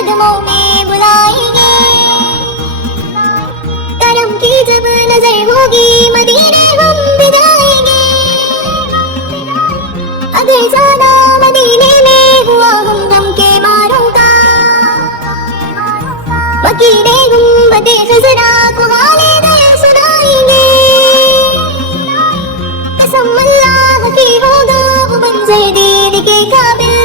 कदमों में बुलाएंगे। करम की जब नजर होगी मदीने हम भी जाएंगे। अगर जाना मदीने में हुआ हम के मारों का, वकीले गुंबदे खज़रा को हाले दिल सुनाएंगे। कसम अल्लाह की होगा वो मंज़र दीन के काबिल।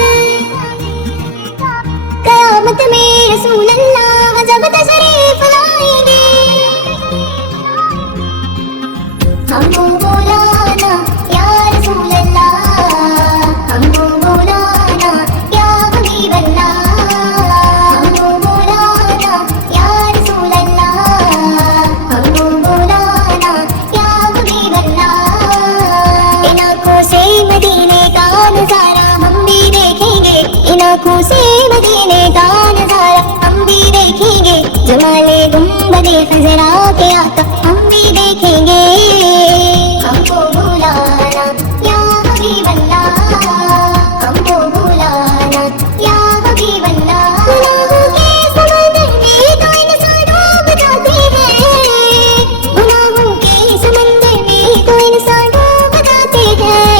क़यामत में रसूल अल्लाह जब तशरीफ़ लाएंगे। हमको बुलाना या रसूल अल्लाह, हमको बुलाना या हबीब अल्लाह, हमको बुलाना या रसूल अल्लाह, हमको बुलाना या हबीब अल्लाह। इन आँखों से मदीने का नज़ारा हम भी देखेंगे। इन आँखों से मदीने का नज़ारा हम भी देखेंगे। जमाले गुंबदे खज़रा के आका हम भी देखेंगे। हमको बुलाना या हबीब अल्लाह, हमको बुलाना या हबीब अल्लाह। गुनाहों के समंदर में तो इंसान डूब जाते हैं। गुनाहों के समंदर में तो इंसान डूब जाते हैं।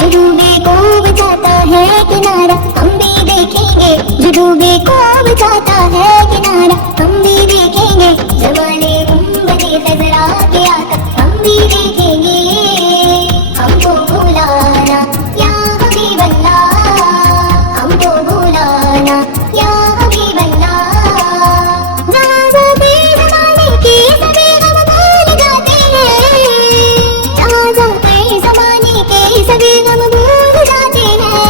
जो डूबे को बचाता है किनारा हम भी देखेंगे। जो डूबे को बचाता है किनारा हम भी देखेंगे। जमाने गुंबदे खज़रा के आका हम भी देखेंगे। हमको बुलाना या हबीब अल्लाह, हमको बुलाना या हबीब अल्लाह। जहाँ जाते ज़माने के सभी गम भूल जाते हैं। जहाँ जाते ज़माने के सभी गम भूल जाते हैं।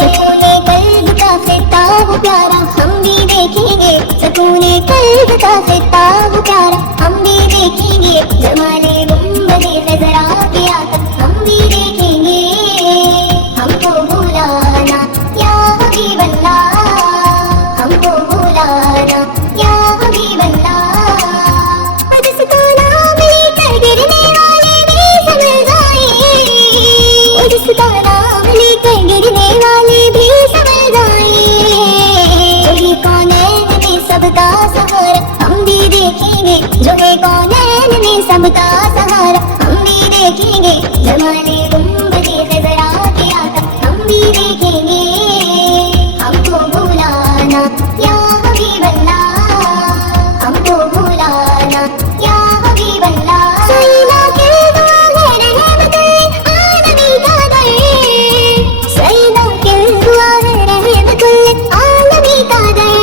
सुकूने कल्ब का खिताब प्यारा हम भी देखेंगे। सुकूने कल्ब का खिताब प्यारा हम भी देखेंगे। जमाने गुंबदे खज़रा के आका हम भी देखेंगे। हमको बुलाना या हबीब अल्लाह, हमको बुलाना या हबीब अल्लाह। जिसका नाम लेकर गिरने वाले भी संभल जाए, जिसका नाम लेकर गिरने वाले भी संभल जाए। जो है कौनैन में सबका सहारा हम भी देखेंगे। जो है कौनैन में सबका सहारा हम भी देखेंगे। जमाने गुंबदे खज़रा के आका हम भी देखेंगे। हमको बुलाना या हबीब अल्लाह, हमको बुलाना या हबीब अल्लाह। सईदा के दुआ है रहमतुल आलमीन का दर, सईदा के दुआ है रहमतुल आलमीन का दर।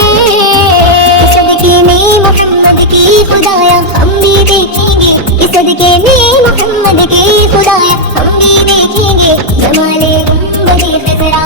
सदके में मोहम्मद की खुदाया हम भी देखेंगे। इस सदके में मोहम्मद की खुदाया हम भी देखेंगे। जमाने गुंबदे खज़रा